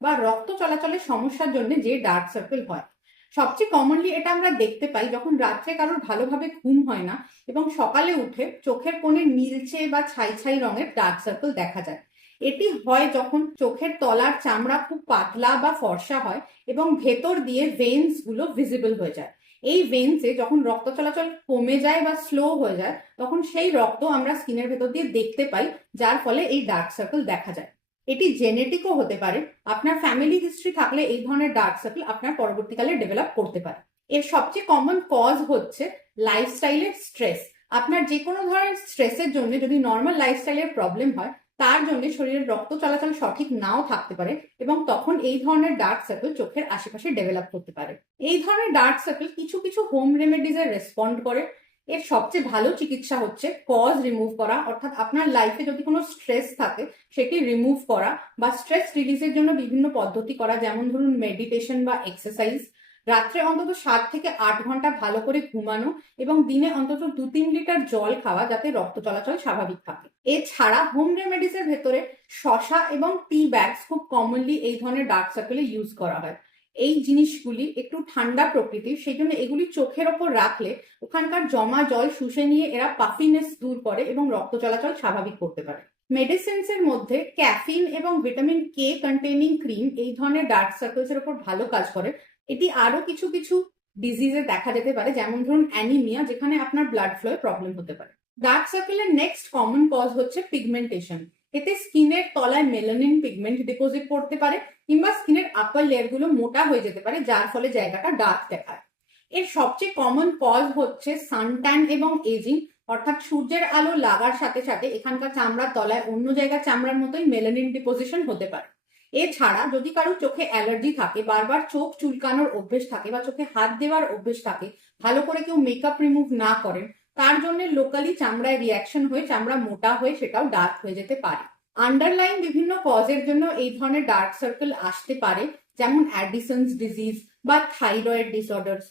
বা রক্ত চলাচলের সমস্যার জন্য যে ডার্ক সার্কেল হয়। সবচেয়ে কমনলি এটা আমরা দেখতে পাই যখন রাত্রে কারোর ভালোভাবে ঘুম হয় না এবং সকালে উঠে চোখের কোণে নীলচে বা ছাই ছাই রঙের ডার্ক সার্কেল দেখা যায়। এটি হয় যখন চোখের তলার চামড়া খুব পাতলা বা ফর্সা হয় এবং ভেতর দিয়ে ভেন্স গুলো ভিজিবল হয়ে যায়। এই ভেন্সে যখন রক্ত চলাচল কমে যায় বা স্লো হয়ে যায় তখন সেই রক্ত আমরা স্কিনের ভেতর দিয়ে দেখতে পাই, যার ফলে এই ডার্ক সার্কেল দেখা যায়। এটি জেনেটিকও হতে পারে। আপনার ফ্যামিলি হিস্ট্রি থাকলে এই ধরনের ডার্ক সার্কেল আপনার পরবর্তীকালে ডেভেলপ করতে পারে। এর সবচেয়ে কমন কজ হচ্ছে লাইফস্টাইলের স্ট্রেস। আপনার যে কোনো ধরনের স্ট্রেসের জন্য যদি নর্মাল লাইফস্টাইলের প্রবলেম হয়, তার জন্য শরীরের রক্ত চলাচল সঠিক নাও থাকতে পারে এবং তখন এই ধরনের ডার্ক সার্কেল চোখের আশেপাশে ডেভেলপ করতে পারে। এই ধরনের ডার্ক সার্কেল কিছু কিছু হোম রেমেডিজে রেসপন্ড করে। এর সবচেয়ে ভালো চিকিৎসা হচ্ছে কজ রিমুভ করা, অর্থাৎ আপনার লাইফে যদি কোনো স্ট্রেস থাকে সেটি রিমুভ করা বা স্ট্রেস রিলিজের জন্য বিভিন্ন পদ্ধতি করা, যেমন ধরুন মেডিটেশন বা এক্সারসাইজ, রাত্রে অন্তত 7 থেকে 8 ঘন্টা ভালো করে ঘুমানো এবং দিনে অন্তত 2-3 লিটার জল খাওয়া, যাতে রক্ত চলাচল স্বাভাবিক থাকে। এছাড়া হোম রেমেডিস এর ভেতরে শসা এবং টি ব্যাগস খুব কমনলি এই ধরনের ডার্ক সার্কেলে ইউজ করা হয়। এই জিনিসগুলি একটু ঠান্ডা প্রকৃতির, সেই জন্য এগুলি চোখের ওপর রাখলে ওখানকার জমা জল শুষে নিয়ে এরা পাফিনেস দূর করে এবং রক্ত চলাচল স্বাভাবিক করতে পারে। মেডিসিনস এর মধ্যে ক্যাফিন এবং ভিটামিন কে কন্টেইনিং ক্রিম এই ধরনের ডার্ক সার্কেলস এর উপর ভালো কাজ করে। এটি আরো কিছু কিছু ডিজিজে দেখা যেতে পারে, যেমন ধরুন অ্যানিমিয়া, যেখানে আপনার ব্লাড ফ্লো প্রবলেম হতে পারে। ডার্ক সার্কেলের নেক্সট কমন কজ হচ্ছে পিগমেন্টেশন। এতে স্কিনের তলায় মেলানিন পিগমেন্ট ডিপোজিট করতে পারে কিংবা স্কিনের আপার লেয়ার গুলো মোটা হয়ে যেতে পারে, যার ফলে জায়গাটা ডার্ক দেখায়। এর সবচেয়ে কমন কজ হচ্ছে সানট্যান এবং এজিং, অর্থাৎ সূর্যের আলো লাগার সাথে সাথে এখানকার চামড়ার তলায় অন্য জায়গার চামড়ার মতোই মেলানিন ডিপোজিশন হতে পারে। এছাড়া যদি কারো চোখে অ্যালার্জি থাকে, বারবার চোখ চুলকানোর অভ্যেস থাকে বা চোখে হাত দেওয়ার অভ্যেস থাকে, ভালো করে কেউ মেকআপ রিমুভ না করেন, তার জন্য লোকালি চামড়ায় রিয়াকশন হয়ে চামড়া মোটা হয়ে সেটাও ডার্ক হয়ে যেতে পারে। আন্ডারলাইন বিভিন্ন কজের জন্য এই ধরনের ডার্ক সার্কেল আসতে পারে, যেমন অ্যাডিসনস ডিজিজ বা থাইরয়েড ডিসঅর্ডার্স।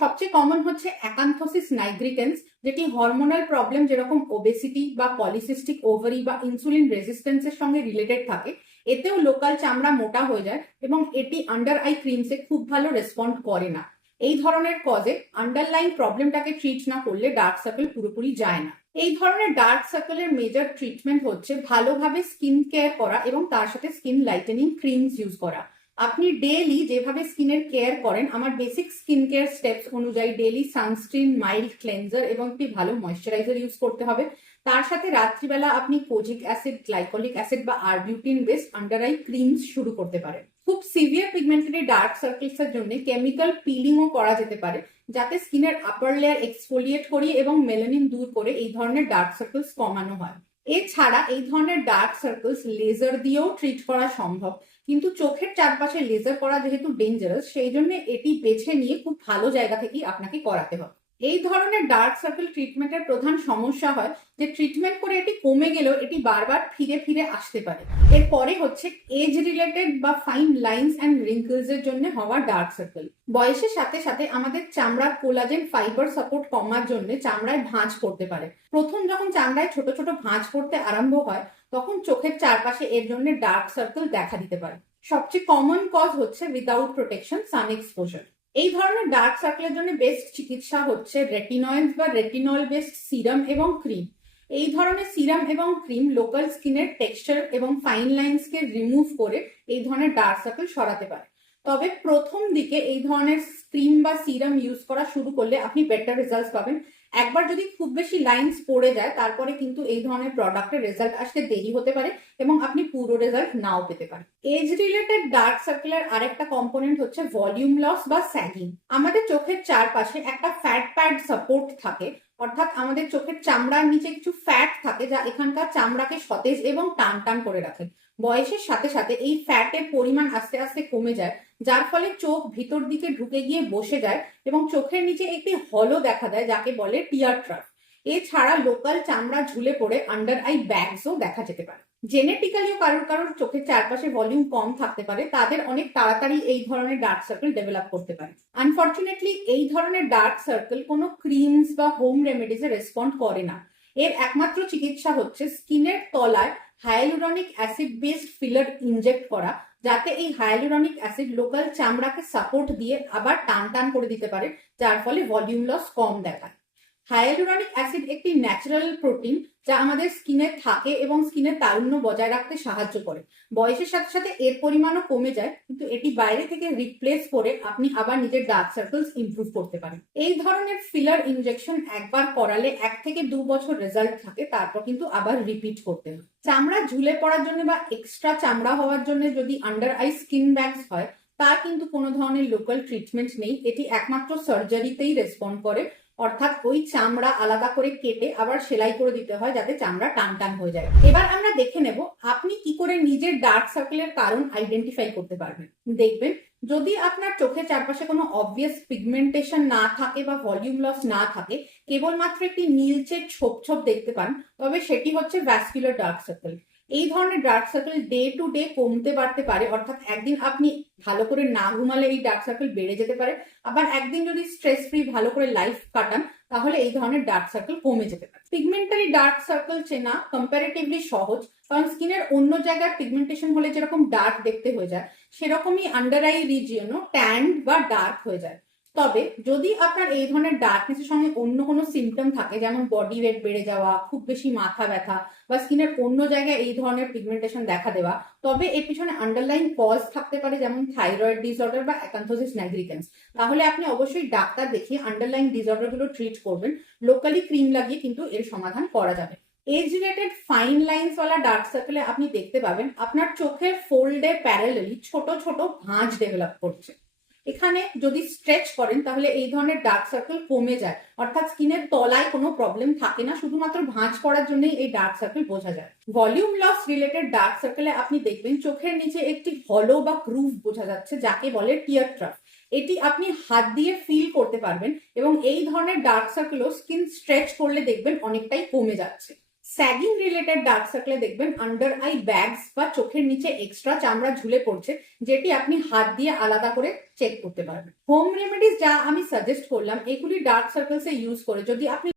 সবচেয়ে কমন হচ্ছে অ্যাকান্থোসিস নাইগ্রিকেন্স, যেটি হরমোনাল প্রবলেম যেরকম ওবেসিটি বা পলিসিস্টিক ওভারি বা ইনসুলিন রেজিস্ট্যান্সের সঙ্গে রিলেটেড থাকে। এতেও লোকাল চামড়া মোটা হয়ে যায় এবং এটি আন্ডার আই ক্রিমসে খুব ভালো রেসপন্ড করে না। এই ধরনের কজে আন্ডারলাইন প্রবলেমটাকে ট্রিট না করলে ডার্ক সার্কেল পুরোপুরি যায় না। এই ধরনের ডার্ক সার্কেলের মেজর ট্রিটমেন্ট হচ্ছে ভালোভাবে স্কিন কেয়ার করা এবং তার সাথে স্কিন লাইটেনিং ক্রিমস ইউজ করা। আপনি ডেইলি যেভাবে স্কিনের কেয়ার করেন, আমার বেসিক স্কিন কেয়ার স্টেপস অনুযায়ী ডেইলি সানস্ক্রিন, মাইল্ড ক্লেন্সার এবং একটি ভালো ময়শ্চারাইজার ইউজ করতে হবে। তার সাথে রাত্রিবেলা আপনি কোজিক অ্যাসিড, গ্লাইকোলিক অ্যাসিড বা arbutin based under eye creams শুরু করতে পারেন। খুব সিভিয়ার পিগমেন্টেড ডার্ক সার্কেলস এর জন্য কেমিক্যাল পিলিংও করা যেতে পারে, যাতে স্কিনের আপার লেয়ার এক্সফোলিয়েট করিয়ে এবং মেলানিন দূর করে এই ধরনের ডার্ক সার্কেলস কমানো হয়। এছাড়া এই ধরনের ডার্ক সার্কেলস লেজার দিয়েও ট্রিট করা সম্ভব, কিন্তু চোখের চারপাশে লেজার করা যেহেতু ডেঞ্জারাস, সেই জন্য এটি বেছে নিয়ে খুব ভালো জায়গা থেকেই আপনাকে করাতে হবে। এই ধরনের ডার্ক সার্কেল ট্রিটমেন্টের প্রধান সমস্যা হয় যে ট্রিটমেন্ট করে এটি কমে গেলেও এটি বারবার ফিরে ফিরে আসতে পারে। এরপরে হচ্ছে এজ রিলেটেড বা ফাইন লাইন্স অ্যান্ড রিঙ্কলস এর জন্য হওয়া ডার্ক সার্কেল। বয়সের সাথে সাথে আমাদের চামড়ার কোলাজেন ফাইবার সাপোর্ট কমার জন্য চামড়ায় ভাঁজ পড়তে পারে। প্রথম যখন চামড়ায় ছোট ছোট ভাঁজ পড়তে আরম্ভ হয়, তখন চোখের চারপাশে এর জন্য ডার্ক সার্কেল দেখা দিতে পারে। সবচেয়ে কমন কজ হচ্ছে উইদাউট প্রোটেকশন সান এক্সপোজার। এই ধরনের ডার্ক সার্কেলের জন্য বেস্ট চিকিৎসা হচ্ছে রেটিনয়েডস বা রেটিনল বেসড সিরাম এবং ক্রিম। এই ধরনের সিরাম এবং ক্রিম লোকাল স্কিনের টেক্সচার এবং ফাইন লাইন্সকে রিমুভ করে এই ধরনের ডার্ক সার্কেল সরাতে পারে। তবে প্রথম দিকে এই ধরনের ক্রিম বা সিরাম ইউজ করা শুরু করলে আপনি বেটার রেজাল্ট পাবেন। একবার যদি খুব বেশি লাইন্স পড়ে যায়, তারপরে কিন্তু এই ধরনের প্রোডাক্টের রেজাল্ট আসতে দেরি হতে পারে এবং আপনি পুরো রেজাল্ট নাও পেতে পারেন। এজ রিলেটেড ডার্ক সার্কেলের আরেকটা কম্পোনেন্ট হচ্ছে ভলিউম লস বা স্যাগিং। আমাদের চোখের চারপাশে একটা ফ্যাট প্যাড সাপোর্ট থাকে, অর্থাৎ আমাদের চোখের চামড়ার নিচে কিছু ফ্যাট থাকে যা এখানকার চামড়াকে সতেজ এবং টান টান করে রাখে। বয়সের সাথে সাথে এই ফ্যাটের পরিমাণ আস্তে আস্তে কমে যায়, যার ফলে চোখ ভিতর দিকে ঢুকে গিয়ে বসে যায় এবং চোখের নিচে একটি হলো দেখা দেয়, যাকে বলে টিয়ার ট্রাফ। এছাড়া লোকাল চামড়া ঝুলে পড়ে আন্ডার আই ব্যাগসও দেখা যেতে পারে। জেনেটিক্যালিও কারোর কারোর চোখের চারপাশে ভলিউম কম থাকতে পারে, তাদের অনেক তাড়াতাড়ি এই ধরনের ডার্ক সার্কেল ডেভেলপ করতে পারে। আনফর্চুনেটলি এই ধরনের ডার্ক সার্কেল কোনো ক্রিমস বা হোম রেমেডিজে রেসপন্ড করে না। এর একমাত্র চিকিৎসা হচ্ছে স্কিনের তলায় hyaluronic acid based filler inject করা, যাতে এই হায়ালুরনিক অ্যাসিড লোকাল চামড়াকে সাপোর্ট দিয়ে আবার টান টান করে দিতে পারে, যার ফলে ভলিউম লস কম দেখায়। হায়ালুরনিক অ্যাসিড একটি ন্যাচারাল প্রোটিন যা আমাদের স্কিনে থাকে এবং স্কিনের তারুণ্য বজায় রাখতে সাহায্য করে। বয়সের সাথে সাথে এর পরিমাণও কমে যায়, কিন্তু এটি বাইরে থেকে রিপ্লেস করে আপনি আবার নিজের ডার্ক সার্কেলস ইমপ্রুভ করতে পারেন। এই ধরনের ফিলার ইনজেকশন একবার করালে 1 থেকে 2 বছর রেজাল্ট থাকে, তারপর কিন্তু আবার রিপিট করতে হয়। চামড়া ঝুলে পড়ার জন্য বা এক্সট্রা চামড়া হওয়ার জন্য যদি আন্ডার আই স্কিন ব্যাগস হয়, তার কিন্তু কোনো ধরনের লোকাল ট্রিটমেন্ট নেই। এটি একমাত্র সার্জারিতেই রেসপন্ড করে, অর্থাৎ ওই চামড়া আলাদা করে কেটে আবার সেলাই করে দিতে হয় যাতে চামড়া টান টান হয়ে যায়। এবার আমরা দেখে নেব আপনি কি করে নিজের ডার্ক সার্কেলের কারণ আইডেন্টিফাই করতে পারবেন। দেখবেন, যদি আপনার চোখের চারপাশে কোনো অবভিয়াস পিগমেন্টেশন না থাকে বা ভলিউম লস না থাকে, কেবলমাত্র একটি নীলচে ছোপ ছোপ দেখতে পান, তবে সেটি হচ্ছে ভ্যাসকুলার ডার্ক সার্কেল। এই ধরনের dark circle day to day কমতে বাড়তে পারে, অর্থাৎ একদিন আপনি ভালো করে না ঘুমালে এই ডার্ক সার্কেল বেড়ে যেতে পারে, আবার একদিন যদি স্ট্রেস ফ্রি ভালো করে লাইফ কাটান তাহলে এই ধরনের ডার্ক সার্কেল কমে যেতে পারে। পিগমেন্টারি ডার্ক সার্কেল চেনা কম্পারেটিভলি সহজ, কারণ স্কিনের অন্য জায়গার পিগমেন্টেশন হলে যেরকম ডার্ক দেখতে হয়ে যায়, সেরকমই আন্ডার আই রিজিয়নও ট্যান্ড বা ডার্ক হয়ে যায়। তবে যদি আপনার এই ধরনের ডার্কনেসের সঙ্গে অন্য কোনো সিমটম থাকে, যেমন বডি ওয়েট বেড়ে যাওয়া, খুব বেশি মাথা ব্যথা বা স্কিনের অন্য জায়গায় এই ধরনের পিগমেন্টেশন দেখা দেওয়া, তবে এর পিছনে আন্ডারলাইন কজ থাকতে পারে, যেমন থাইরয়েড ডিসঅর্ডার বা অ্যাকান্থোসিস নাইগ্রিকেন্স। তাহলে আপনি অবশ্যই ডাক্তার দেখিয়ে আন্ডারলাইন ডিসঅর্ডার গুলো ট্রিট করবেন। লোকালি ক্রিম লাগিয়ে কিন্তু এর সমাধান করা যাবে। এজ রিলেটেড ফাইন লাইন্স ওয়ালা ডার্ক সার্কেলে আপনি দেখতে পাবেন আপনার চোখের ফোল্ডে প্যারালালি ছোট ছোট ভাঁজ ডেভেলপ করছে। এখানে যদি স্ট্রেচ করেন তাহলে এই ধরনের ডার্ক সার্কেল কমে যায়, অর্থাৎ স্কিনের তলায় কোনো প্রবলেম থাকে না, শুধুমাত্র ভাঁজ করার জন্যই এই ডার্ক সার্কেল বোঝা যায়। ভলিউম লস রিলেটেড ডার্ক সার্কেলে আপনি দেখবেন চোখের নিচে একটি হলো বা গ্রুভ বোঝা যাচ্ছে, যাকে বলে টিয়ার ট্রাফ। এটি আপনি হাত দিয়ে ফিল করতে পারবেন এবং এই ধরনের ডার্ক সার্কেলও স্কিন স্ট্রেচ করলে দেখবেন অনেকটাই কমে যাচ্ছে। স্যাগিং রিলেটেড ডার্ক সার্কেলে দেখবেন আন্ডার আই ব্যাগস বা চোখের নিচে এক্সট্রা চামড়া ঝুলে পড়ছে, যেটি আপনি হাত দিয়ে আলাদা করে চেক করতে পারবেন। হোম রেমেডিস যা আমি সাজেস্ট করলাম, এগুলি ডার্ক সার্কেলসে ইউজ করে যদি আপনি